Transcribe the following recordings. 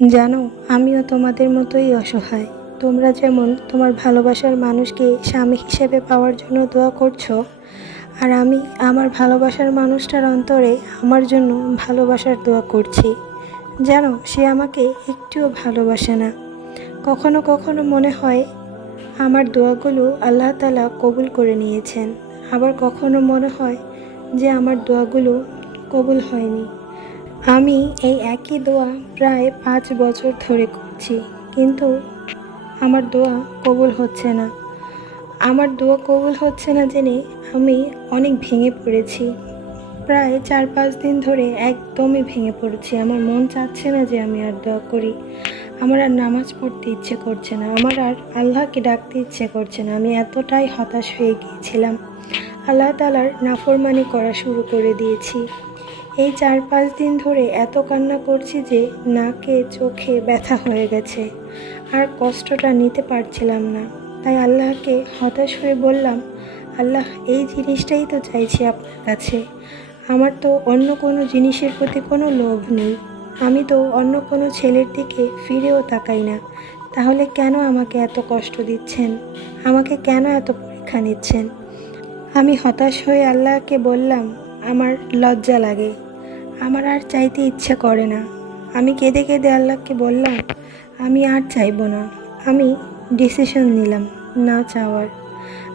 জানো, আমিও তোমাদের মতোই অসহায়। তোমরা যেমন তোমার ভালোবাসার মানুষকে স্বামী হিসেবে পাওয়ার জন্য দোয়া করছো, আর আমি আমার ভালোবাসার মানুষটার অন্তরে আমার জন্য ভালোবাসার দোয়া করছি। জানো, সে আমাকে একটুও ভালোবাসে না। কখনো কখনো মনে হয় আমার দোয়াগুলো আল্লাহ তাআলা কবুল করে নিয়েছেন, আবার কখনো মনে হয় যে আমার দোয়াগুলো কবুল হয়নি। আমি এই একই দোয়া প্রায় 5 বছর ধরে করছি, কিন্তু আমার দোয়া কবুল হচ্ছে না। আমার দোয়া কবুল হচ্ছে না জেনে আমি অনেক ভেঙে পড়েছি। প্রায় 4-5 দিন ধরে একদমই ভেঙে পড়েছি। আমার মন চাচ্ছে না যে আমি আর দোয়া করি। আমার আর নামাজ পড়তে ইচ্ছে করছে না, আমার আর আল্লাহকে ডাকতে ইচ্ছে করছে না। আমি এতটাই হতাশ হয়ে গিয়েছিলাম, আল্লাহ তাআলার নাফরমানি করা শুরু করে দিয়েছি। এই 4-5 দিন ধরে এত কান্না করছি যে নাকে চোখে ব্যথা হয়ে গেছে, আর কষ্টটা নিতে পারছিলাম না। তাই আল্লাহকে হতাশ হয়ে বললাম, আল্লাহ, এই জিনিসটাই তো চাইছি আপনার কাছে। আমার তো অন্য কোনো জিনিসের প্রতি কোনো লোভ নেই, আমি তো অন্য কোনো ছেলের দিকে ফিরেও তাকাই না। তাহলে কেন আমাকে এত কষ্ট দিচ্ছেন? আমাকে কেন এত পরীক্ষা নিচ্ছেন? আমি হতাশ হয়ে আল্লাহকে বললাম, আমার লজ্জা লাগে, আমার আর চাইতে ইচ্ছে করে না। আমি কেঁদে কেঁদে আল্লাহকে বললাম, আমি আর চাইবো না। আমি ডিসিশন নিলাম না চাওয়ার।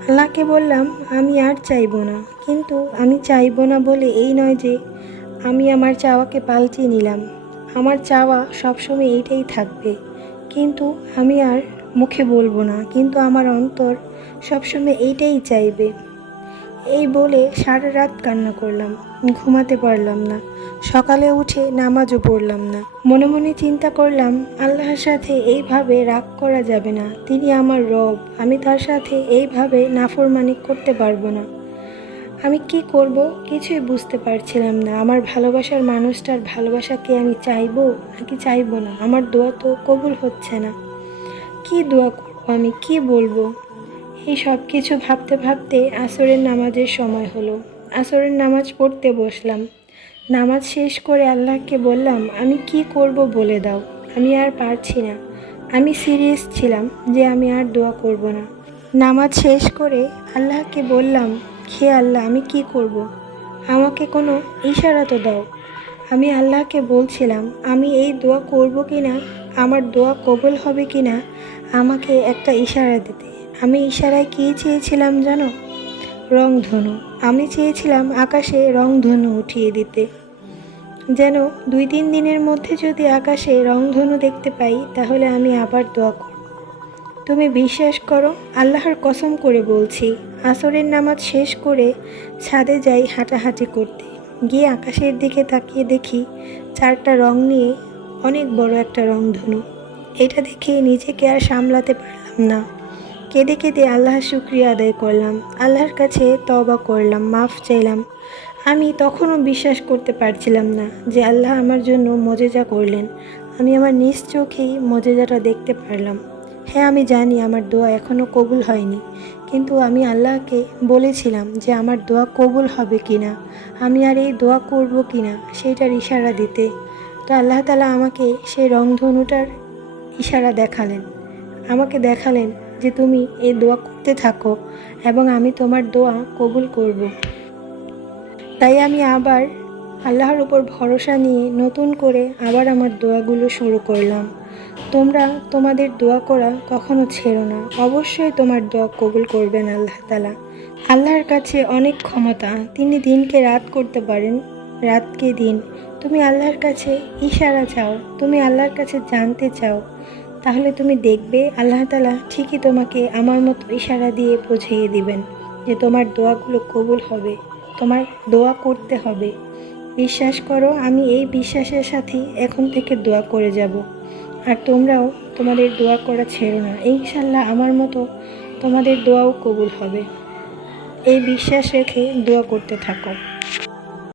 আল্লাহকে বললাম, আমি আর চাইবো না। কিন্তু আমি চাইবো না বলে এই নয় যে আমি আমার চাওয়াকে পাল্টিয়ে নিলাম। আমার চাওয়া সবসময় এইটাই থাকবে, কিন্তু আমি আর মুখে বলবো না, কিন্তু আমার অন্তর সবসময় এইটাই চাইবে। এই বলে সারা রাত কান্না করলাম, ঘুমাতে পারলাম না। সকালে উঠে নামাজও পড়লাম না। মনে মনে চিন্তা করলাম, আল্লাহর সাথে এইভাবে রাগ করা যাবে না। তিনি আমার রব, আমি তার সাথে এইভাবে নাফরমানি করতে পারবো না। আমি কি করব কিছুই বুঝতে পারছিলাম না। আমার ভালোবাসার মানুষটার ভালোবাসাকে আমি চাইবো নাকি চাইবো না? আমার দোয়া তো কবুল হচ্ছে না। কি দোয়া করবো আমি, কি বলবো? এই সব কিছু ভাবতে ভাবতে আসরের নামাজের সময় হলো। আসরের নামাজ পড়তে বসলাম। নামাজ শেষ করে আল্লাহকে বললাম, আমি কি করব বলে দাও, আমি আর পারছি না। আমি সিরিয়াস ছিলাম যে আমি আর দোয়া করব না। নামাজ শেষ করে আল্লাহকে বললাম, হে আল্লাহ, আমি কি করব? আমাকে কোনো ইশারা তো দাও। আমি আল্লাহকে বলছিলাম, আমি এই দোয়া করব কি না, আমার দোয়া কবুল হবে কি না, আমাকে একটা ইশারা দিতে। আমি ইশারায় কী চেয়েছিলাম জানো? রংধনু। আমি চেয়েছিলাম আকাশে রংধনু উঠিয়ে দিতে, যেন 2-3 দিনের মধ্যে যদি আকাশে রংধনু দেখতে পাই তাহলে আমি আবার দোয়া করব। তুমি বিশ্বাস করো, আল্লাহর কসম করে বলছি, আসরের নামাজ শেষ করে ছাদে যাই হাঁটাহাঁটি করতে। গিয়ে আকাশের দিকে তাকিয়ে দেখি 4টা রং নিয়ে অনেক বড় একটা রংধনু। এটা দেখে নিজেকে আর সামলাতে পারলাম না। কেঁদে কেঁদে আল্লাহর শুকরিয়া আদায় করলাম, আল্লাহর কাছে তওবা করলাম, মাফ চাইলাম। আমি তখনও বিশ্বাস করতে পারছিলাম না যে আল্লাহ আমার জন্য মোজেজা করলেন। আমি আমার নিজ চোখেই মোজেজাটা দেখতে পারলাম। হ্যাঁ, আমি জানি আমার দোয়া এখনও কবুল হয়নি, কিন্তু আমি আল্লাহকে বলেছিলাম যে আমার দোয়া কবুল হবে কি না, আমি আর এই দোয়া করব কি না সেইটার ইশারা দিতে। তো আল্লাহ তাআলা আমাকে সেই রংধনুটার ইশারা দেখালেন। আমাকে দেখালেন যে তুমি এই দোয়া করতে থাকো এবং আমি তোমার দোয়া কবুল করব। তাই আমি আবার আল্লাহর উপর ভরসা নিয়ে নতুন করে আবার আমার দোয়াগুলো শুরু করলাম। তোমরা তোমাদের দোয়া করা কখনো ছেড়ো না, অবশ্যই তোমার দোয়া কবুল করবেন আল্লাহ তাআলা। আল্লাহর কাছে অনেক ক্ষমতা, তিনি দিনকে রাত করতে পারেন, রাতকে দিন। তুমি আল্লাহর কাছে ইশারা চাও, তুমি আল্লাহর কাছে জানতে চাও, তাহলে তুমি দেখবে আল্লাহ তাআলা ঠিকই তোমাকে আমার মতো ইশারা দিয়ে বুঝিয়ে দিবেন যে তোমার দোয়াগুলো কবুল হবে। তোমার দোয়া করতে হবে। বিশ্বাস করো, আমি এই বিশ্বাসের সাথেই এখন থেকে দোয়া করে যাব। আর তোমরাও তোমাদের দোয়া করা ছেড়ো না, ইনশাআল্লাহ আমার মতো তোমাদের দোয়াও কবুল হবে। এই বিশ্বাস রেখে দোয়া করতে থাকো।